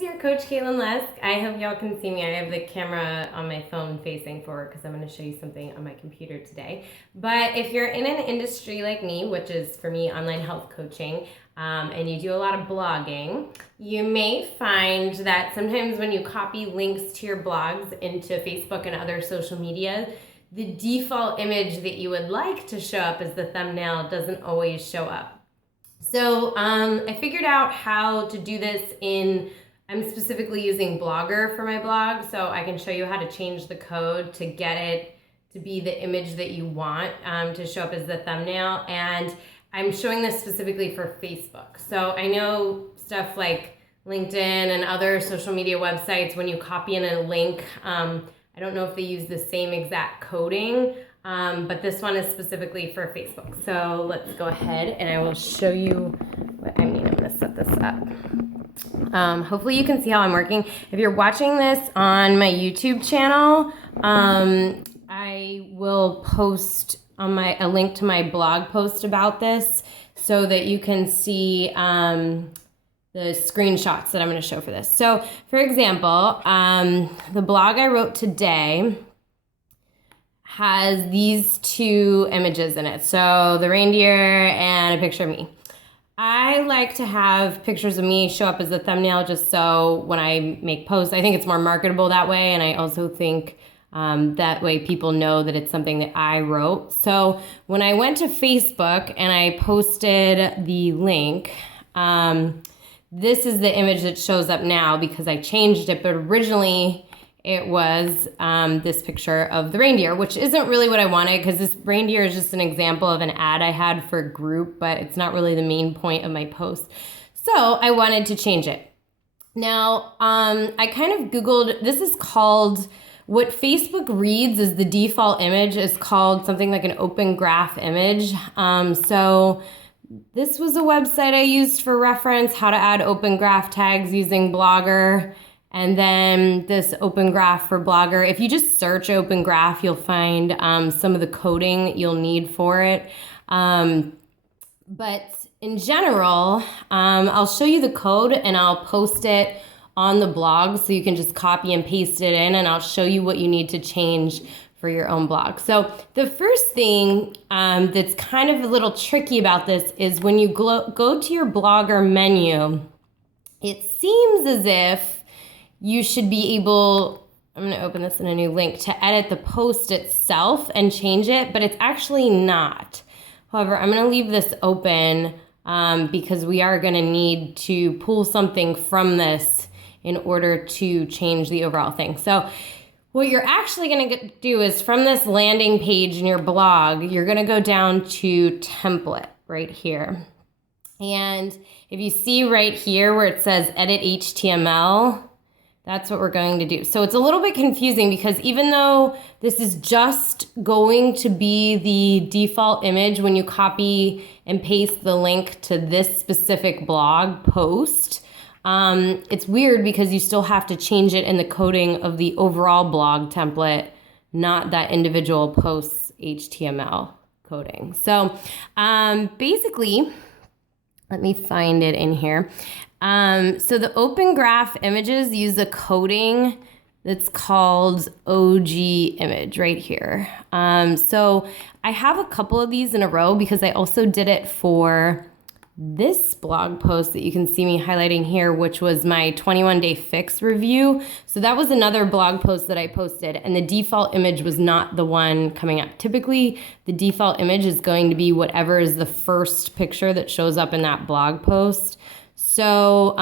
is your coach, Caitlin Lesk. I hope y'all can see me. I have the camera on my phone facing forward because I'm going to show you something on my computer today. But if you're in an industry like me, which is for me online health coaching, and you do a lot of blogging, you may find that sometimes when you copy links to your blogs into Facebook and other social media, the default image that you would like to show up as the thumbnail doesn't always show up. So I figured out how to do this I'm specifically using Blogger for my blog, so I can show you how to change the code to get it to be the image that you want to show up as the thumbnail. And I'm showing this specifically for Facebook. So I know stuff like LinkedIn and other social media websites, when you copy in a link, I don't know if they use the same exact coding, but this one is specifically for Facebook. So let's go ahead and I will show you what I mean. I'm going to set this up. Hopefully you can see how I'm working. If you're watching this on my YouTube channel, I will post on a link to my blog post about this so that you can see the screenshots that I'm going to show for this. So for example, the blog I wrote today has these two images in it. So the reindeer and a picture of me. I like to have pictures of me show up as the thumbnail just so when I make posts, I think it's more marketable that way. And I also think that way people know that it's something that I wrote. So when I went to Facebook and I posted the link, this is the image that shows up now because I changed it, but originally it was this picture of the reindeer, which isn't really what I wanted because this reindeer is just an example of an ad I had for a group, but it's not really the main point of my post. So I wanted to change it. Now, I kind of Googled, this is called, what Facebook reads as the default image is called something like an open graph image. So this was a website I used for reference, how to add open graph tags using Blogger. And then this open graph for Blogger. If you just search open graph, you'll find some of the coding that you'll need for it. But in general, I'll show you the code and I'll post it on the blog so you can just copy and paste it in, and I'll show you what you need to change for your own blog. So the first thing that's kind of a little tricky about this is when you go to your Blogger menu, it seems as if you should be able, I'm going to open this in a new link, to edit the post itself and change it, but it's actually not. However, I'm going to leave this open because we are going to need to pull something from this in order to change the overall thing. So what you're actually going to do is from this landing page in your blog, you're going to go down to template right here. And if you see right here where it says edit HTML, that's what we're going to do. So it's a little bit confusing because even though this is just going to be the default image when you copy and paste the link to this specific blog post, it's weird because you still have to change it in the coding of the overall blog template, not that individual post's HTML coding. So basically, let me find it in here. So the open graph images use a coding that's called OG image right here. So I have a couple of these in a row because I also did it for this blog post that you can see me highlighting here, which was my 21-day fix review. So that was another blog post that I posted, and the default image was not the one coming up. Typically, the default image is going to be whatever is the first picture that shows up in that blog post. So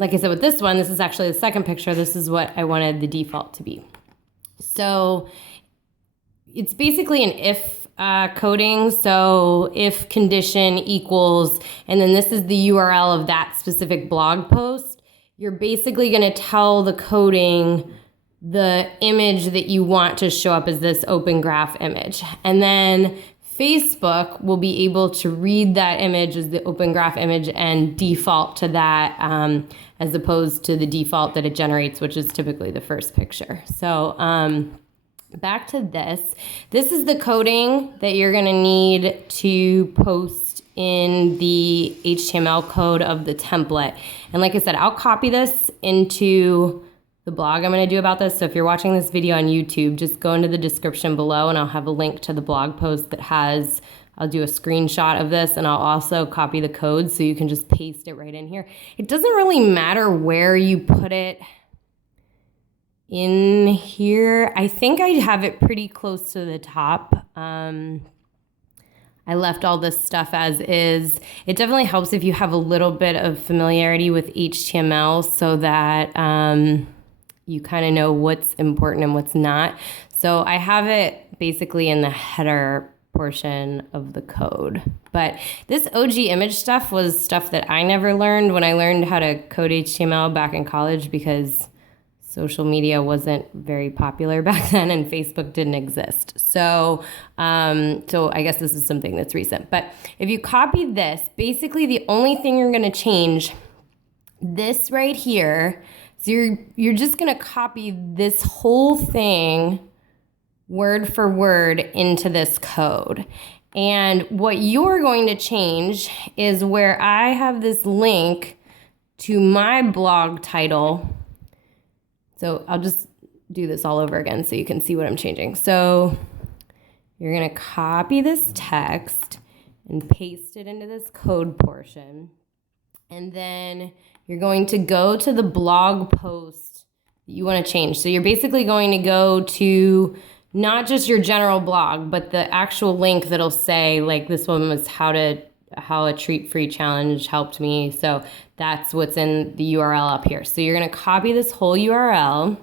like I said, with this one, this is actually the second picture. This is what I wanted the default to be. So it's basically an if coding. So if condition equals, and then this is the URL of that specific blog post, you're basically going to tell the coding the image that you want to show up as this open graph image. And then Facebook will be able to read that image as the open graph image and default to that as opposed to the default that it generates, which is typically the first picture. So back to this. This is the coding that you're going to need to post in the HTML code of the template. And like I said, I'll copy this into the blog I'm going to do about this. So if you're watching this video on YouTube, just go into the description below and I'll have a link to the blog post that has, I'll do a screenshot of this, and I'll also copy the code so you can just paste it right in here. It doesn't really matter where you put it in here. I think I have it pretty close to the top. I left all this stuff as is. It definitely helps if you have a little bit of familiarity with HTML so that you kind of know what's important and what's not. So I have it basically in the header portion of the code. But this OG image stuff was stuff that I never learned when I learned how to code HTML back in college, because social media wasn't very popular back then and Facebook didn't exist. So I guess this is something that's recent. But if you copy this, basically the only thing you're going to change this right here. So you're just going to copy this whole thing word for word into this code. And what you're going to change is where I have this link to my blog title. So I'll just do this all over again so you can see what I'm changing. So you're going to copy this text and paste it into this code portion. And then you're going to go to the blog post that you want to change. So you're basically going to go to not just your general blog, but the actual link that'll say, like, this one was how a treat-free challenge helped me. So that's what's in the URL up here. So you're going to copy this whole URL,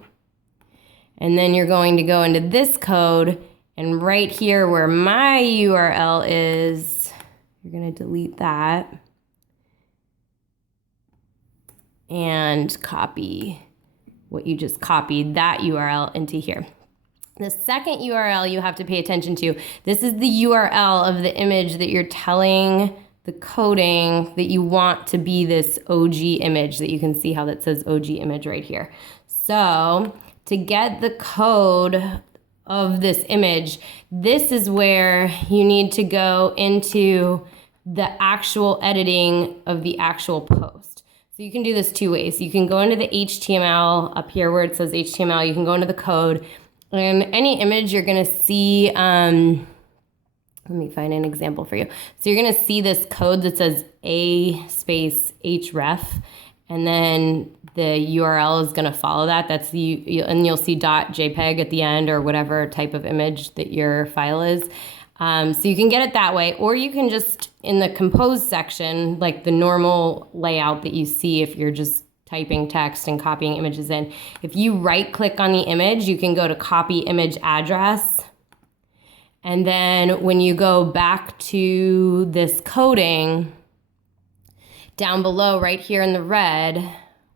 and then you're going to go into this code, and right here where my URL is, you're going to delete that and copy what you just copied, that URL, into here. The second URL you have to pay attention to, this is the URL of the image that you're telling the coding that you want to be this OG image, that you can see how that says OG image right here. So to get the code of this image, this is where you need to go into the actual editing of the actual post. So you can do this two ways. You can go into the HTML up here where it says HTML, you can go into the code, and any image you're gonna see, let me find an example for you. So you're gonna see this code that says A space href, and then the URL is gonna follow that. That's and you'll see .jpeg at the end, or whatever type of image that your file is. So you can get it that way, or you can just, in the compose section, like the normal layout that you see if you're just typing text and copying images in. If you right click on the image, you can go to copy image address. And then when you go back to this coding, down below right here in the red,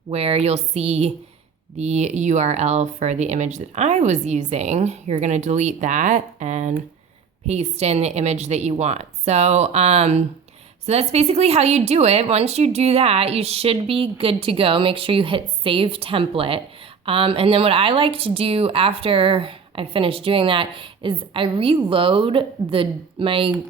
where you'll see the URL for the image that I was using, you're gonna delete that and paste in the image that you want. So that's basically how you do it. Once you do that, you should be good to go. Make sure you hit Save Template. And then what I like to do after I finish doing that is I reload my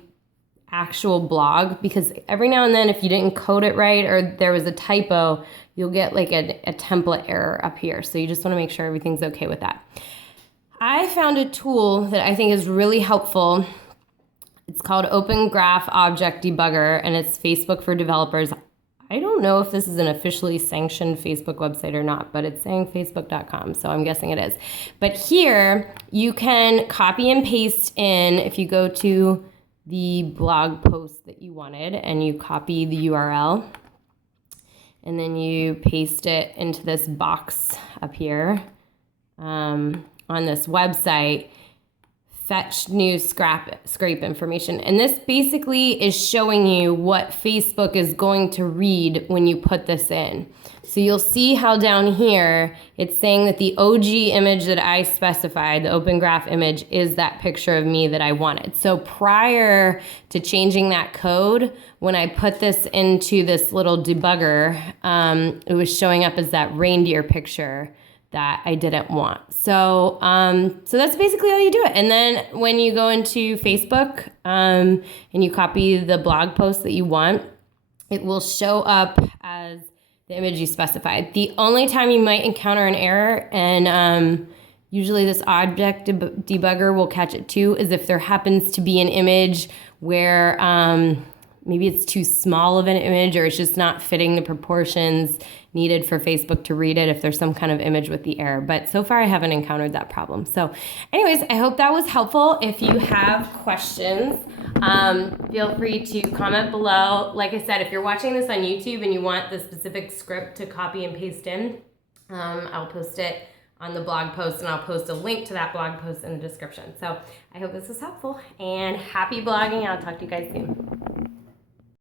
actual blog, because every now and then if you didn't code it right or there was a typo, you'll get like a template error up here. So you just want to make sure everything's okay with that. I found a tool that I think is really helpful. It's called Open Graph Object Debugger, and it's Facebook for developers. I don't know if this is an officially sanctioned Facebook website or not, but it's saying facebook.com, so I'm guessing it is. But here, you can copy and paste in, if you go to the blog post that you wanted, and you copy the URL, and then you paste it into this box up here on this website, fetch new scrape information. And this basically is showing you what Facebook is going to read when you put this in. So you'll see how down here, it's saying that the OG image that I specified, the Open Graph image, is that picture of me that I wanted. So prior to changing that code, when I put this into this little debugger, it was showing up as that reindeer picture that I didn't want. So so that's basically how you do it. And then when you go into Facebook and you copy the blog post that you want, it will show up as the image you specified. The only time you might encounter an error, and usually this object debugger will catch it too, is if there happens to be an image where maybe it's too small of an image, or it's just not fitting the proportions needed for Facebook to read it, if there's some kind of image with the error. But so far I haven't encountered that problem. So anyways, I hope that was helpful. If you have questions, feel free to comment below. Like I said, if you're watching this on YouTube and you want the specific script to copy and paste in, I'll post it on the blog post, and I'll post a link to that blog post in the description. So I hope this was helpful, and happy blogging. I'll talk to you guys soon.